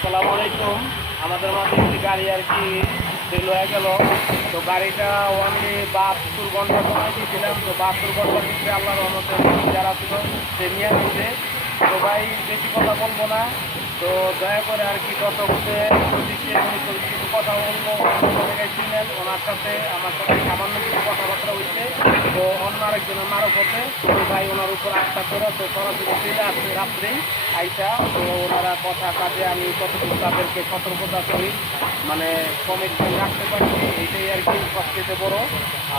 আসসালামু আলাইকুম। আমাদের মাঝে একটি গাড়ি আর কি ফেল হয়ে গেল। তো গাড়িটা অনলি 72 ঘন্টা সময় দিয়েছিলাম। তো 72 ঘন্টার ভিতরে আল্লাহর রহমতে যারা ছিল সে নিয়ে আসছে। তো ভাই বেশি কথা বলবো না, তো দয়া করে আর কি দর্শকতে যদি সে উনি কিছু কথা বলবো অন্য জায়গায় ছিলেন, ওনার সাথে আমার সাথে সামান্য কিছু কথাবার্তা হচ্ছে। তো অন্য আরেকজনের মারক হতে ওই ভাই ওনার উপর আস্থা করে তো সরাসরি ফিরে আসছে রাত্রেই আইসা। তো ওনারা কথা কাজে আমি কতটুকু তাদেরকে সতর্কতা করি, মানে কমিটমেন্ট রাখতে পারছি, এটাই আর কি সবচেয়ে বড়।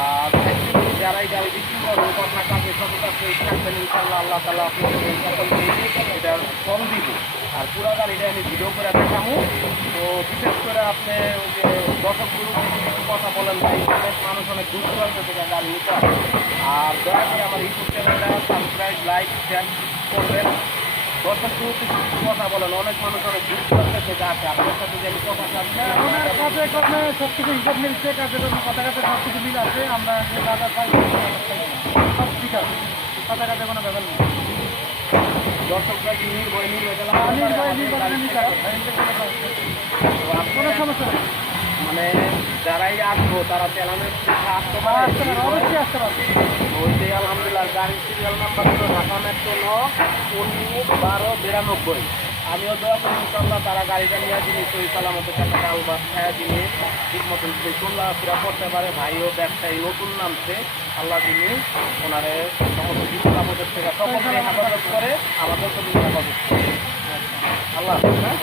আর অ্যাকচুয়ালি যারাই গাড়ি বিক্রি করবে কথা কাজে সততা সহিত থাকবেন, ইনশাল্লাহ আল্লাহ তালা আপনাদের সকলকে এটার ফল দিব। আর পুরো গাড়িটা আমি ভিডিও করে দেখাবো। তো বিশেষ করে আপনি ওই যে দর্শকগুলো কিছু কথা বলেন ভাই, অনেক মানুষ অনেক দূর দূরান্ত থেকে গাড়ি নিতে আসে। আর দয়া করে আমার ইউটিউব চ্যানেলটা সাবস্ক্রাইব লাইক শেয়ার করবেন। দর্শকগুলো কিছু কথা বলেন, অনেক মানুষ অনেক দূর দূরান্ত থেকে আসে। আপনার সাথে যে আমি কথা চাচ্ছি ওনার কাছে কমে সব কিছু হিসাব মিলছে, কাছে কথা কাছে সব কিছু মিল আছে। আমরা যে বাজার পাই সব ঠিক আছে, কথা কাছে কোনো ব্যাপার নেই। দর্শকরা কি নির্ভয় কোনো সমস্যা নেই, মানে যারাই আসবো তারা চ্যানেলের আসতে অবশ্যই আসতে পারবে। ওইটাই আলহামদুলিল্লাহ। গাড়ির সিরিয়াল নাম্বার হলো ঢাকা মেট্রো 19-12-92। আমিও দোয়া করি ইনশাল্লাহ তারা গাড়িটা নিয়ে যিনি সই সালামতের কাছে আলবাস খায়া যিনি ঠিক মতন যদি চলাফেরা করতে পারে। ভাইও ব্যবসায়ী নতুন নামছে, আল্লাহ যিনি ওনারে সমস্ত বিপদ আপদের থেকে সকলকে হেফাজত করে, আমাদের তো হেফাজত করে। আল্লাহ হাফেজ। হ্যাঁ।